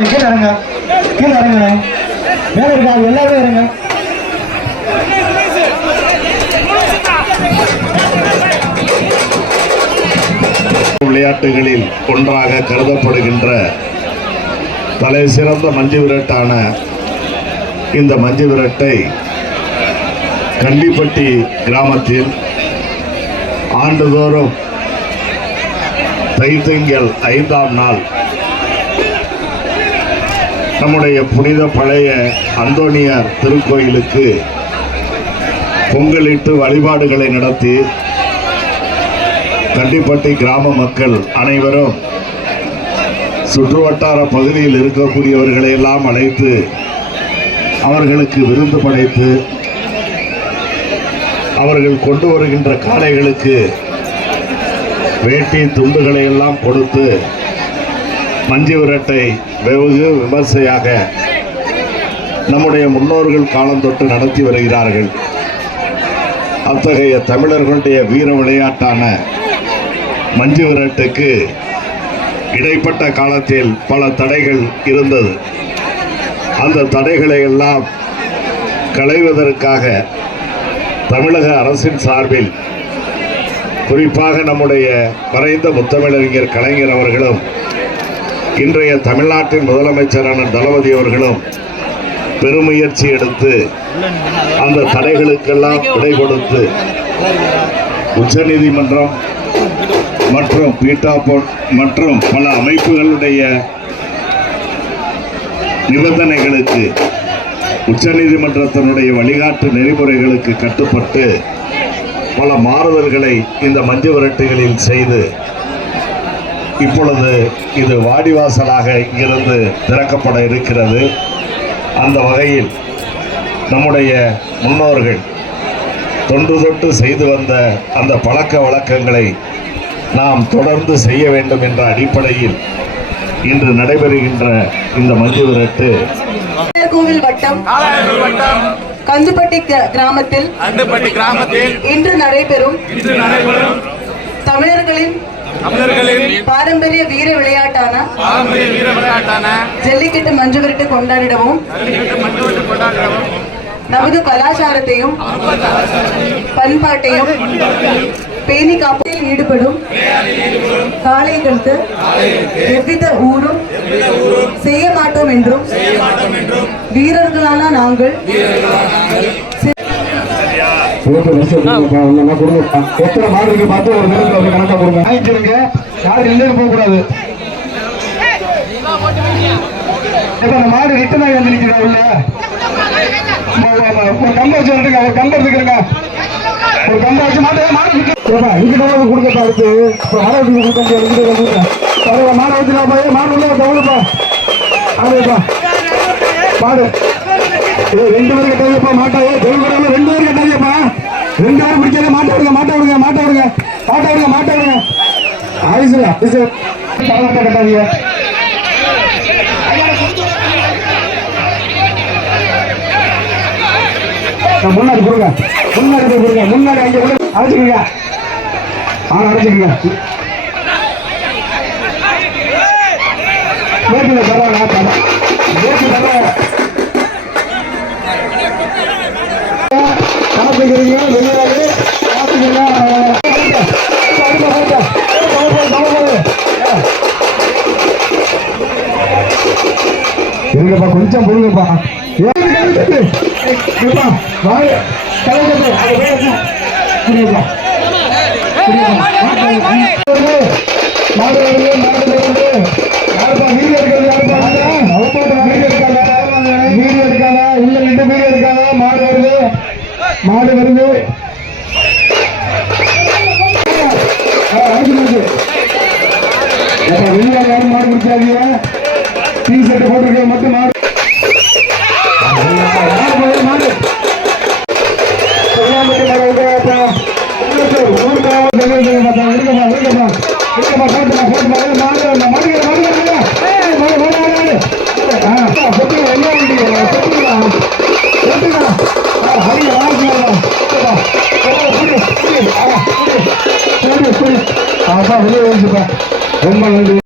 கீழே இறங்க, கீழே இறங்க, மேல இருக்காங்க எல்லாரும் இறங்க. விளையாட்டுகளில் ஒன்றாக கருதப்படுகின்ற தலை சிறந்த மஞ்சு விரட்டான இந்த மஞ்சு விரட்டை கண்டிப்பட்டி கிராமத்தில் ஆண்டுதோறும் தைத்திங்கள் 5ஆம் நாள் நம்முடைய புனித பழைய அந்தோனியார் திருக்கோயிலுக்கு பொங்கலிட்டு வழிபாடுகளை நடத்தி கண்டிப்பட்டி கிராம மக்கள் அனைவரும் சுற்றுவட்டார பகுதியில் இருக்கக்கூடியவர்களை எல்லாம் அழைத்து அவர்களுக்கு விருந்து படைத்து அவர்கள் கொண்டு வருகின்ற காளைகளுக்கு வேட்டி துண்டுகளை எல்லாம் கொடுத்து மஞ்சு விரட்டை வெகு விமர்சையாக நம்முடைய முன்னோர்கள் காலந்தொட்டு நடத்தி வருகிறார்கள். அத்தகைய தமிழர்களுடைய வீர விளையாட்டான மஞ்சு விரட்டுக்கு இடைப்பட்ட காலத்தில் பல தடைகள் இருந்தது. அந்த தடைகளை எல்லாம் களைவதற்காக தமிழக அரசின் சார்பில் குறிப்பாக நம்முடைய மறைந்த முத்தமிழறிஞர் கலைஞர் அவர்களும் இன்றைய தமிழ்நாட்டின் முதலமைச்சரான தளபதி அவர்களும் பெருமுயற்சி எடுத்து அந்த தடைகளுக்கெல்லாம் விடை கொடுத்து உச்சநீதிமன்றம் மற்றும் பீட்டாபோர்ட் மற்றும் பல அமைப்புகளுடைய நிபந்தனைகளுக்கு உச்சநீதிமன்றத்தினுடைய வழிகாட்டு நெறிமுறைகளுக்கு கட்டுப்பட்டு பல மாறுதல்களை இந்த மஞ்சு விரட்டுகளில் செய்து இப்பொழுது இது வாடிவாசலாக இங்கிருந்து திறக்கப்பட இருக்கிறது. அந்த வகையில் நம்முடைய முன்னோர்கள் தொன்று தொட்டு செய்து வந்த அந்த பழக்க வழக்கங்களை நாம் தொடர்ந்து செய்ய வேண்டும் என்ற அடிப்படையில் இன்று நடைபெறுகின்ற இந்த மஞ்சு விரட்டு கோவில் வட்டம் கந்துப்பட்டி கிராமத்தில் இன்று நடைபெறும் தமிழர்களின் பாரம்பரிய வீர விளையாட்டான ஜல்லிக்கட்டு மஞ்சு விரட்டு கொண்டாடிடவும் நமது கலாச்சாரத்தையும் பண்பாட்டையும் பேணி காப்பதில் ஈடுபடும் காளைகளுக்கு எவ்வித ஊரும் செய்ய மாட்டோம் என்றும் வீரர்களான நாங்கள் எத்தனை மாடு பார்த்து ஒரு நேரத்தில் கணக்கா கொடுங்க. வாங்கிக்கிறீங்க, யாரும் இல்லைன்னு போக கூடாது. இப்ப அந்த மாடு ரிட்டன் ஆகி வந்து நிற்கிறா உள்ள ஒரு கம்ப வச்சு வந்துருங்க, ஒரு கம்ப இருக்குங்க, ஒரு கம்ப வச்சு மாடு இங்கிட்ட கொடுக்கப்பா அடுத்து மாடை வச்சு கொடுக்க மாடை வச்சுப்பா மாடு உள்ள தவளுப்பா ஆடுப்பா மாடு 2 பேர் கட்டாயப்பா மாட்டாயே தெளிவுறாம 2 பேர் கட்டாயப்பா 2 பேர் பிடிக்காத மாட்ட விடுங்க ஆயுசு பாலத்தை கட்டாதீங்க. முன்னாடி கொடுங்க, முன்னாடி அங்கே அழைச்சிக்கங்க, அழைச்சிக்கங்க. வேட்டில பரவாயில்ல காத்துக்கிறீங்க வெளியாகி இருங்கப்பா, கொஞ்சம் பொருங்கப்பா. மாடு வீடியோ இருக்காதா இல்ல 2 வீடியோ இருக்காதா? மாடு வருது வெளியே யாரும் மாடு குடிச்சாதீங்க. டீ ஷர்ட் போட்டிருக்க மட்டும் மாடு வெளியே ரொம்ப நன்றி.